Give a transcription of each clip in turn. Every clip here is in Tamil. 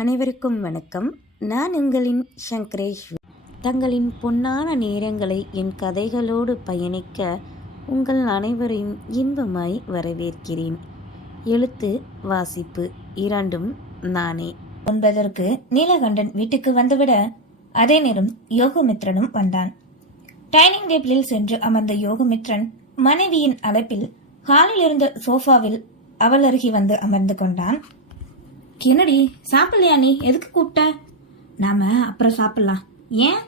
அனைவருக்கும் வணக்கம். நான் உங்களின் சங்கரேஷ். தங்களின் பொன்னான நேரங்களை என் கதைகளோடு பயணிக்க உங்கள் அனைவரையும் இன்பமாய் வரவேற்கிறேன். எழுத்து வாசிப்பு இரண்டும் நானே. என்பதற்கு நீலகண்டன் வீட்டுக்கு வந்துவிட அதே நேரம் யோகமித்ரனும் வந்தான். டைனிங் டேபிளில் சென்று அமர்ந்த யோகமித்ரன் மனைவியின் அழைப்பில் ஹாலில் இருந்த சோஃபாவில் அவள் அருகே வந்து அமர்ந்து கொண்டான். என்னடி சாப்பிடலையா? நீ எதுக்கு கூப்பிட்ட? நாம அப்புறம் சாப்பிடலாம். ஏன்?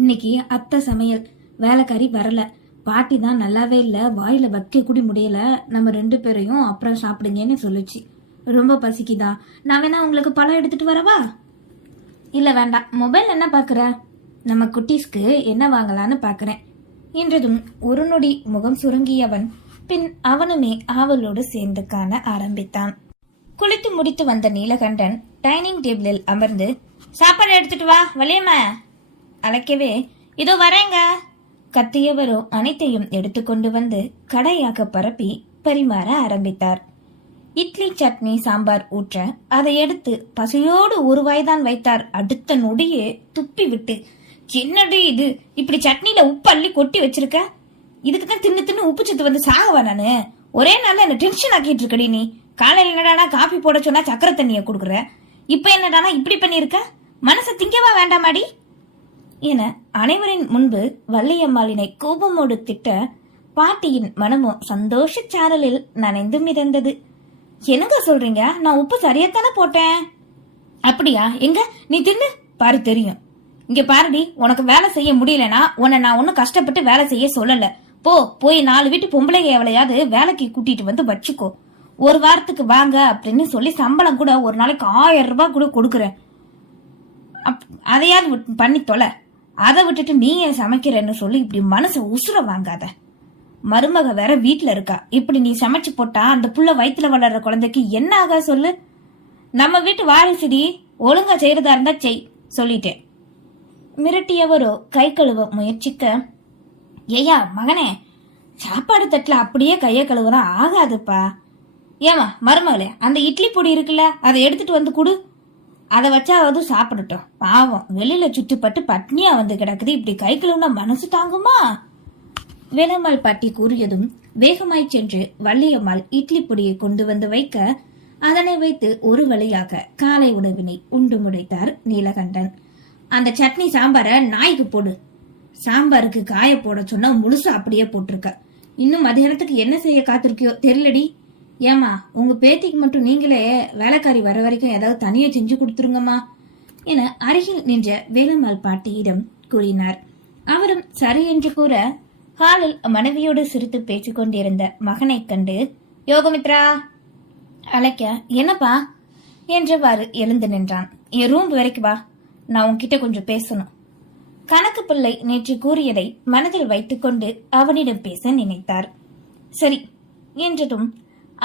இன்னைக்கு அத்தை சமையல், வேலைக்காரி வரல, பாட்டி தான் நல்லாவே இல்ல, வாயில வைக்க கூடி முடியல, நம்ம 2 பேரையும் அப்புறம் சாப்பிடுங்கன்னு சொல்லுச்சு. ரொம்ப பசிக்குதா? நான் வேணா உங்களுக்கு பழம் எடுத்துட்டு வரவா? இல்ல வேண்டாம், மொபைல் என்ன பாக்குற? நம்ம குட்டீஸ்க்கு என்ன வாங்கலான்னு பாக்குறேன் என்றதும் ஒரு நொடி முகம் சுருங்கியவன் பின் அவனுமே ஆவலோடு சேர்ந்து காண ஆரம்பித்தான். குளித்து முடித்து வந்த நீலகண்டன் டைனிங் டேபிளில் அமர்ந்து சாப்பாடு எடுத்துட்டு வா வலியம்மா அழைக்கவே இதோ வரேங்க கத்தியவரோ அனைத்தையும் எடுத்துக்கொண்டு வந்து கடையாக பரப்பி பரிமாற ஆரம்பித்தார். இட்லி சட்னி சாம்பார் ஊற்ற அதை எடுத்து பசையோடு ஒரு வாய்தான் வைத்தார். அடுத்த நொடியே துப்பி விட்டு, என்னடி இது, இப்படி சட்னியில உப்பு அள்ளி கொட்டி வச்சிருக்க, இதுக்குதான் தின்னு தின்னு உப்பு சத்து வந்து சாகவா? நானு ஒரே நாள்ல என்ன டென்ஷன் ஆக்கிட்டு இருக்கடி. நீ காலையில என்னடானா காபி போட சொன்னா சக்கரை தண்ணிய குடுக்குற, இப்ப என்னடானா இப்படி பண்ணிருக்க, மனசை திங்கவா வேண்டாமாடி என அனைவரின் முன்பு வள்ளியம்மாளினை கோபமோடு திட்ட பாட்டியின் மனமோ சந்தோஷ சாரலில் நனைந்து மிதந்தது. என்னங்க சொல்றீங்க? நான் உப்பு சரியாத்தானே போட்டேன். அப்படியா? எங்க நீ தின்னு பாரு, தெரியும். இங்க பாருடி, உனக்கு வேலை செய்ய முடியலனா உன்னை நான் ஒன்னும் கஷ்டப்பட்டு வேலை செய்ய சொல்லல. போய் 4 வீட்டு பொம்பளைங்க எவளையாவது வேலைக்கு கூட்டிட்டு வந்து வச்சுக்கோ. ஒரு வாரத்துக்கு வாங்க அப்படின்னு சொல்லி சம்பளம் கூட ஒரு நாளைக்கு 1000 ரூபாய் கூட கொடுக்குறேன். அதையாவது பண்ணி தொலை. அதை விட்டுட்டு நீ ஏன் சமைக்கிறன்னு சொல்லி இப்படி மனசை உசுர வாங்காத. மருமக வேற வீட்டுல இருக்கா, இப்படி நீ சமைச்சு போட்டா அந்த புள்ள வயிற்றுல வளர்ற குழந்தைக்கு என்ன ஆக சொல்லு? நம்ம வீட்டு வாரிசுடி, ஒழுங்கா செய்யறதா இருந்தா செய் சொல்லிட்டேன். மிரட்டியவரோ கை கழுவ முயற்சிக்க, ஏயா மகனே, சாப்பாடு தட்டுல அப்படியே கைய கழுவுறா ஆகாதுப்பா. ஏமா மருமகளே, அந்த இட்லி பொடி இருக்குல்ல, அதை எடுத்துட்டு வந்து குடு, அதை வச்சாவது சாப்பிடட்டும். பாவம் வெளியில சுட்டுப்பட்டு பட்னியா வந்து கிடக்குது, இப்படி கை கழுவுனா மனசு தாங்குமா? வேலம்மாள் பாட்டி கூறியதும் வேகமாய் சென்று வள்ளியம்மாள் இட்லி பொடியை கொண்டு வந்து வைக்க அதனை வைத்து ஒரு வழியாக காலை உணவினை உண்டு முடைத்தார் நீலகண்டன். அந்த சட்னி சாம்பார நாய்க்கு போடு. சாம்பாருக்கு காய போட சொன்னா முழுசா அப்படியே போட்டிருக்க. இன்னும் மதியானத்துக்கு என்ன செய்ய காத்திருக்கியோ தெரியலடி. ஏமா, உங்க பேத்திக்கு மட்டும் நீங்களே வேலைக்காரி வர வரைக்கும் ஏதாவது தனியா செஞ்சு கொடுத்துருங்கம்மா என அருகில் நின்ற வேலம்மாள் பாட்டியிடம் கூறினார். அவரும் சரி என்று கூற ஹாலில் மனைவியோடு சிரித்து பேசிக் கொண்டிருந்த மகனை கண்டு யோகமித்ரா அழைக்க, என்னப்பா என்றவாறு எழுந்து நின்றான். என் ரூம் வரைக்கும் வா, நான் உன்கிட்ட கொஞ்சம் பேசணும். கணக்கு பிள்ளை நேற்று கூறியதை மனதில் வைத்துக்கொண்டு அவனிடம் பேச நினைத்தார். சரி என்றதும்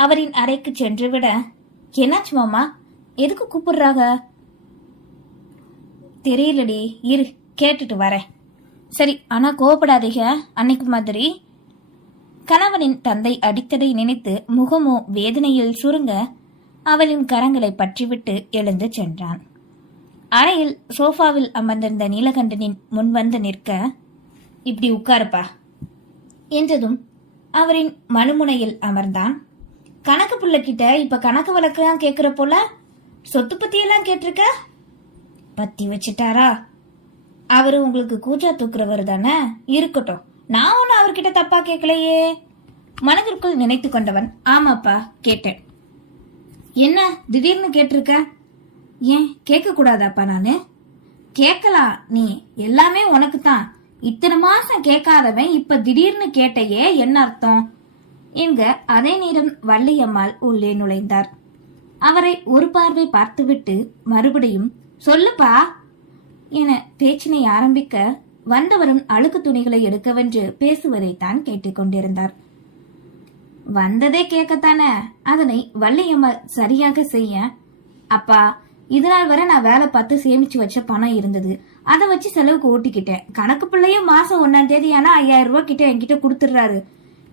அவரின் அறைக்கு சென்று விட, என்னாச்சு மாமா, எதுக்கு கூப்பிடுறாங்க? தெரியலடி, இரு கேட்டுட்டு வரேன். சரி, ஆனா கோவப்படாதீங்க, அன்னைக்கு மாதிரி. கணவனின் தந்தை அடித்ததை நினைத்து முகமோ வேதனையில் சுருங்க அவளின் கரங்களை பற்றிவிட்டு எழுந்து சென்றான். அறையில் சோஃபாவில் அமர்ந்திருந்த நீலகண்டனின் முன் வந்து நிற்க, இப்படி உட்காருப்பா என்றதும் அவரின் மனுமுனையில் அமர்ந்தான். கணக்கு புள்ள கிட்ட இப்ப கணக்கு வழக்கெல்லாம் கேக்குற போல சொத்து பத்தியெல்லாம் கேட்டிருக்க? பத்தி வச்சுட்டாரா? அவரு உங்களுக்கு கூஜா தூக்குறவர் தானே, இருக்கட்டும், நான் ஒன்னும் அவர்கிட்ட தப்பா கேட்கலையே மனதிற்குள் நினைத்து கொண்டவன், ஆமாப்பா கேட்டேன். என்ன திடீர்னு கேட்டிருக்க? ஏன் கேட்க கூடாதாப்பா? நானு கேட்கலாம், நீ எல்லாமே உனக்கு தான். இத்தனை மாசம் கேட்காதவன் இப்ப திடீர்னு கேட்டையே, என்ன அர்த்தம் என்க அதே நேரம் வள்ளியம்மாள் உள்ளே நுழைந்தார். அவரை ஒரு பார்வை பார்த்துவிட்டு மறுபடியும் சொல்லுப்பா என பேச்சினை ஆரம்பிக்க வந்தவரும் அழுக்கு துணிகளை எடுக்கவென்று பேசுவதைத்தான் கேட்டுக்கொண்டிருந்தார். வந்ததே கேட்கத்தானே, அதனை வள்ளியம்மாள் சரியாக செய்ய, அப்பா இதனால் வரை நான் வேலை பார்த்து சேமிச்சு வச்ச பணம் இருந்தது, அதை வச்சு செலவுக்கு ஓட்டிக்கிட்டேன். கணக்கு பிள்ளையும் மாசம் 1ஆம் தேதி ஆனா 5000 ரூபாய் கிட்ட என்கிட்ட கொடுத்துடுறாரு.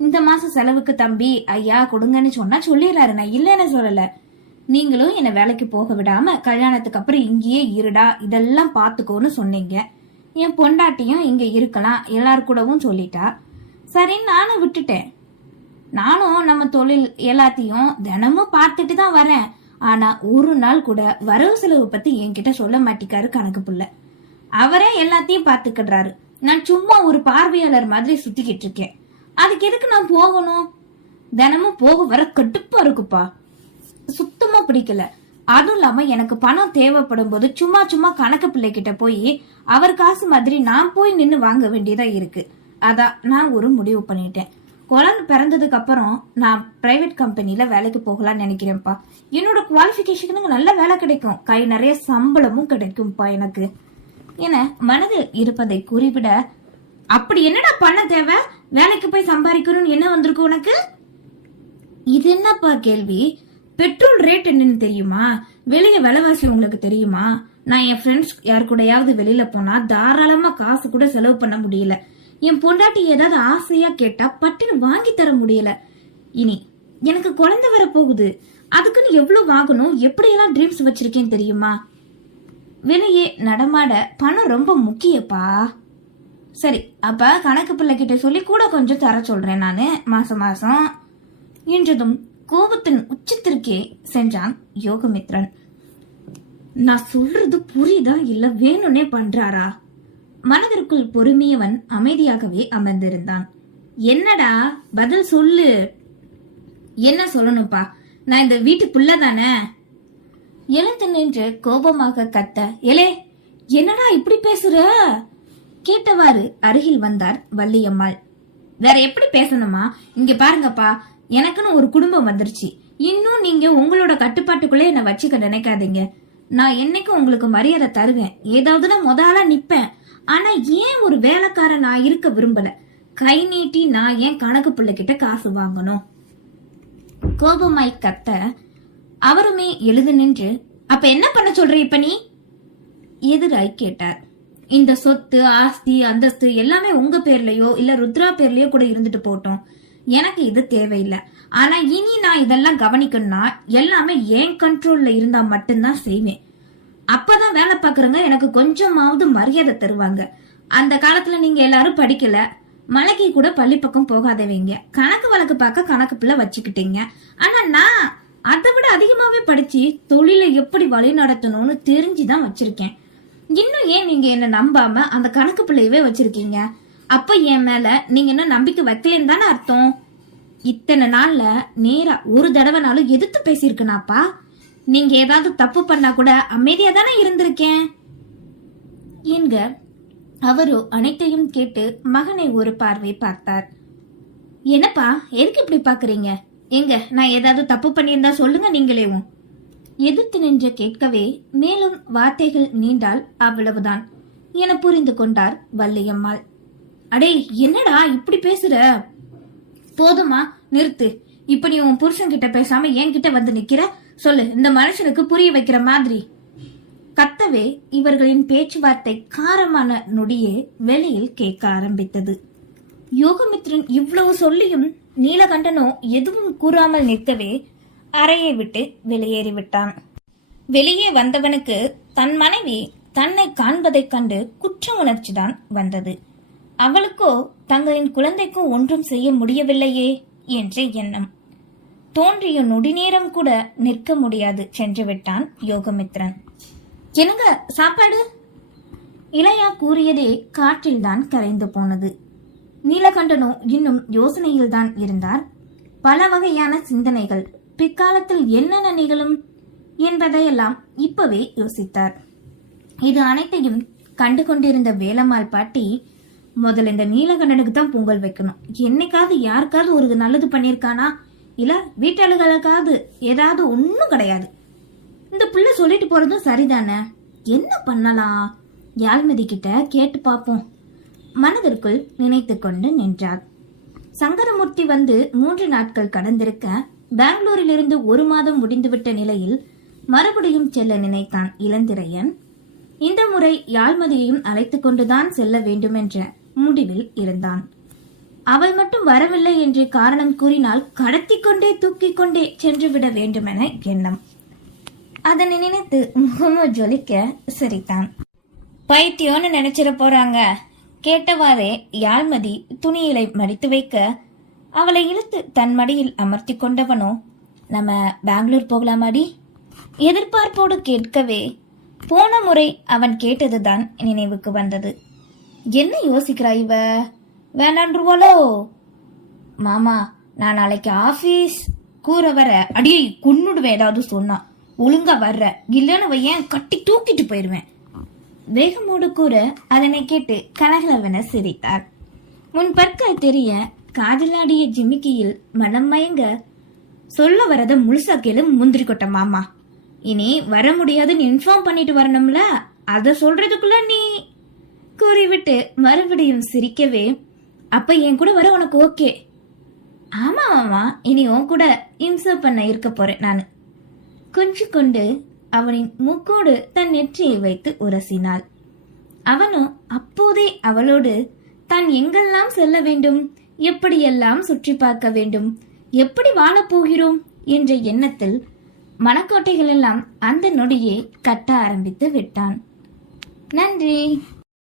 இந்த மாசம் செலவுக்கு தம்பி ஐயா கொடுங்கன்னு சொன்னா சொல்லிடுறாரு, நான் இல்லன்னு சொல்லல. நீங்களும் என்ன வேலைக்கு போக விடாம கல்யாணத்துக்கு அப்புறம் இங்கேயே இருடா, இதெல்லாம் பாத்துக்கோன்னு சொன்னீங்க. என் பொண்டாட்டியும் இங்க இருக்கலாம் எல்லாரு கூடவும் சொல்லிட்டா. சரின்னு நானும் விட்டுட்டேன். நானும் நம்ம தொழில் எல்லாத்தையும் தினமும் பார்த்துட்டு தான் வரேன். ஆனா ஒரு நாள் கூட வரவு செலவு பத்தி என்கிட்ட சொல்ல மாட்டிக்காரு கணக்கு புள்ள. அவரே எல்லாத்தையும் பாத்துக்கிடுறாரு. நான் சும்மா ஒரு பார்வையாளர் மாதிரி சுத்திக்கிட்டு இருக்கேன். அதுக்கு எதுக்கு நான் போகணும்? தினமும் போக வர கட்டுப்பா இருக்குப்பா, சுத்தமா பிடிக்கல. அதுவும் இல்லாம எனக்கு பணம் தேவைப்படும் போது சும்மா சும்மா கணக்கு பிள்ளை கிட்ட போய் அவர் காசு மாதிரி நான் போய் நின்னு வாங்க வேண்டியதா இருக்கு. அதான் நான் ஒரு முடிவு பண்ணிட்டேன். குழந்தை பிறந்ததுக்கு அப்புறம் நான் பிரைவேட் கம்பெனில வேலைக்கு போகலாம்னு நினைக்கிறேன்ப்பா. என்னோட குவாலிபிகேஷனுக்கு நல்ல வேலை கிடைக்கும், கை நிறைய சம்பளமும் கிடைக்கும்பா எனக்கு என மனதில் இருப்பதை கூறிவிட, அப்படி என்னடா பண்ண தேவை? வேலைக்கு போய் சம்பாதிக்கணும்னு என்ன வந்திருக்கு உனக்கு? இது என்னப்பா கேள்வி? பெட்ரோல் ரேட் என்னன்னு தெரியுமா? வெளியே விலைவாசி உங்களுக்கு தெரியுமா? நான் என் ஃப்ரெண்ட்ஸ் யார் கூடயாவது வெளியில போனா தாராளமா காசு கூட செலவு பண்ண முடியல. என் பொண்டாட்டி ஏதாவது ஆசையா கேட்டா பட்டுன்னு வாங்கி தர முடியல. இனி எனக்கு குழந்தை வர போகுது, அதுக்குன்னு எவ்வளவு வாங்கணும், எப்படியெல்லாம் ட்ரீம்ஸ் வச்சிருக்கேன் தெரியுமா? வெளியே நடமாட பணம் ரொம்ப முக்கியப்பா. சரி, அப்ப கணக்கு பிள்ளை கிட்ட சொல்லி கூட கொஞ்சம் தர சொல்றேன் நானு மாசம் மாசம் என்றதும் கோபத்தின் உச்சத்திற்கே சென்றான் யோகமித்ரன். நான் சொல்றது புரியுதா இல்ல வேணும்னே பண்றாரா? மனதிற்குள் பொறுமையவன் அமைதியாகவே அமர்ந்திருந்தான். என்னடா பதில் சொல்லு. என்ன சொல்லணும்பா, நான் இந்த வீட்டு புள்ள தானே. எழுந்து நின்று கோபமாக கத்த, எலே என்னடா இப்படி பேசுற? கேட்டவாறு அருகில் வந்தார் வள்ளியம்மாள். வேற எப்படி பேசணுமா? இங்க பாருங்கப்பா, எனக்குன்னு ஒரு குடும்பம் வந்துருச்சு. இன்னும் நீங்க உங்களோட கட்டுப்பாட்டுக்குள்ளே என்ன வச்சுக்க நினைக்காதீங்க. நான் என்னைக்கும் உங்களுக்கு மரியாதை தருவேன், ஏதாவதுன்னா முதலா நிப்பேன். ஆனா ஏன் ஒரு வேலைக்காரன் நான் இருக்க விரும்பல. கை நீட்டி நான் ஏன் கணக்கு பிள்ளை கிட்ட காசு வாங்கணும்? கோபமாய் கத்த அவருமே எழுது நின்று, அப்ப என்ன பண்ண சொல்ற இப்ப நீ? எதிராய் கேட்டார். இந்த சொத்து ஆஸ்தி அந்தஸ்து எல்லாமே உங்க பேர்லயோ இல்ல ருத்ரா பேர்லயோ கூட இருந்துட்டு போட்டோம், எனக்கு இது தேவையில்லை. ஆனா இனி நான் இதெல்லாம் கவனிக்கணும்னா எல்லாமே என் கண்ட்ரோல்ல இருந்தா மட்டும்தான் செய்வேன். அப்பதான் வேலை பாக்குறவங்க எனக்கு கொஞ்சமாவது மரியாதை தருவாங்க. அந்த காலத்துல நீங்க எல்லாரும் படிக்கல, மலைக்கு கூட பள்ளி பக்கம் போகாதவங்க, கணக்கு வழக்கு பார்க்க கணக்கு பிள்ளை வச்சுக்கிட்டீங்க. ஆனா நான் அதை விட அதிகமாவே படிச்சு தொழிலை எப்படி வழி நடத்தணும்னு தெரிஞ்சுதான் வச்சிருக்கேன். இன்னும் ஏன் நீங்க என்ன நம்பாம அந்த கணக்கு பிள்ளையவே வச்சிருக்கீங்க? அப்ப என் மேல நீங்க என்ன நம்பிக்கை வைக்கலன்னு தானே அர்த்தம்? இத்தனை நாள்ல நேரா ஒரு தடவைனாலும் எதிர்த்து பேசியிருக்கனாப்பா. நீங்க ஏதாவது தப்பு பண்ணா கூட அமைதியா தானே இருந்திருக்கேன் என்க அவரோ அனைத்தையும் கேட்டு மகனை ஒரு பார்வை பார்த்தார். என்னப்பா எதுக்கு இப்படி பாக்குறீங்க? எங்க நான் ஏதாவது தப்பு பண்ணியிருந்தா சொல்லுங்க நீங்களேவும். எதிர்த்து நின்று கேட்கவே மேலும் வார்த்தைகள் நீண்டால் அவ்வளவுதான் என புரிந்து கொண்டார் வள்ளியம்மாள். அடே என்னடா இப்படி பேசுற? போதுமா, நிறுத்து. இப்ப நீ உன் புருஷன் கிட்ட பேசாம என்கிட்ட வந்து நிக்கிற? சொல்லு, இந்த மனுஷனுக்கு புரிய வைக்கிற மாதிரி. கத்தவே இவர்களின் பேச்சுவார்த்தை காரமான நொடியே வெளியில் கேட்க ஆரம்பித்தது. யோகமித்ரன் இவ்வளவு சொல்லியும் நீலகண்டனோ எதுவும் கூறாமல் நிற்கவே அறையை விட்டு வெளியேறிவிட்டான். வெளியே வந்தவனுக்கு தன் மனைவி தன்னை காண்பதைக் கண்டு குற்ற உணர்ச்சிதான் வந்தது. அவளுக்கோ தங்களின் குழந்தைக்கும் ஒன்றும் செய்ய முடியவில்லையே என்ற எண்ணம் தோன்றிய நொடி நேரம் கூட நிற்க முடியாது சென்று விட்டான் யோகமித்ரன். என்னங்க சாப்பாடு? இளையா கூறியதே காற்றில்தான் கரைந்து போனது. நீலகண்டனோ இன்னும் யோசனையில்தான் இருந்தார். பல வகையான சிந்தனைகள், பிற்காலத்தில் என்னென்ன நிகழும் என்பதையெல்லாம் இப்பவே யோசித்தார். இது அனைத்தையும் கண்டு கொண்டிருந்த வேலம்மாள் பாட்டி, முதல்ல இந்த நீலகண்டனுக்கு தான் பொங்கல் வைக்கணும். என்னைக்காவது யாருக்காவது ஒரு நல்லது பண்ணிருக்கானா? இல்ல வீட்டாளுகளுக்காவது ஏதாவது? ஒன்னும் கிடையாது. இந்த பிள்ளை சொல்லிட்டு போறதும் சரிதானே, என்ன பண்ணலாம்? யாழ்மதி கிட்ட கேட்டு பாப்போம் மனதிற்குள் நினைத்து கொண்டு நின்றார். சங்கரமூர்த்தி வந்து 3 நாட்கள் கடந்திருக்க பெங்களூரில் இருந்து 1 மாதம் முடிந்துவிட்ட நிலையில் மறுபடியும் செல்ல நினைத்தான் இளந்திரையன். இந்த முறை யாழ்மதியையும் அழைத்து கொண்டுதான் செல்ல வேண்டுமென்ற முடிவில் இருந்தான். அவள் மட்டும் வரவில்லை என்று காரணம் கூறினால் கடத்தி கொண்டே தூக்கிக் கொண்டே சென்றுவிட வேண்டுமென எண்ணம். அதனை நினைத்து முகமும் ஜொலிக்க சிரித்தான். பைத்தியம்னு நினைச்சிட போறாங்க. கேட்டவாறே யாழ்மதி துணியிலை மடித்து வைக்க அவளை இழுத்து தன் மடியில் அமர்த்தி கொண்டவனோ, நம்ம பெங்களூர் போகலாமாடி? எதிர்பார்ப்போடு கேட்கவே போன முறை அவன் கேட்டதுதான் நினைவுக்கு வந்தது. என்ன யோசிக்கிறா இவ? வேணான்றுவாளோ? மாமா, நான் நாளைக்கு ஆபீஸ் கூற வர. அடியை கொன்னுடுவேன் ஏதாவது சொன்னா. ஒழுங்கா வர்ற, இல்லன்னு வையன் கட்டி தூக்கிட்டு போயிருவேன். வேகமோடு கூற அதனை கேட்டு கலகலவென சிரித்தார். முன் பற்கள் தெரிய காதிலாடிய ஜிமிக்கியில் மனம் மயங்க, சொல்ல வரத முழுசா கேளு முந்திரி கொட்ட மாமா. இனி வர முடியாதுன்னு இன்ஃபார்ம் பண்ணிட்டு வரணும்ல, அத சொல்றதுக்குள்ள நீ கூறிவிட்டு மறுபடியும் சிரிக்கவே, அப்ப என் கூட வர உனக்கு ஓகே? ஆமா மாமா, இனி உன் கூட இம்சம் பண்ண இருக்க போறேன் நானு. கொஞ்சம் கொண்டு அவனின் மூக்கோடு தன் நெற்றியை வைத்து உரசினாள். அவனும் அப்போதே அவளோடு தான் எங்கெல்லாம் செல்ல வேண்டும், எப்படியெல்லாம் சுற்றி பார்க்க வேண்டும், எப்படி வாழப் போகிறோம் என்ற எண்ணத்தில் மனக்கோட்டைகள் எல்லாம் அந்த நொடியே கட்ட ஆரம்பித்து விட்டான். நன்றி.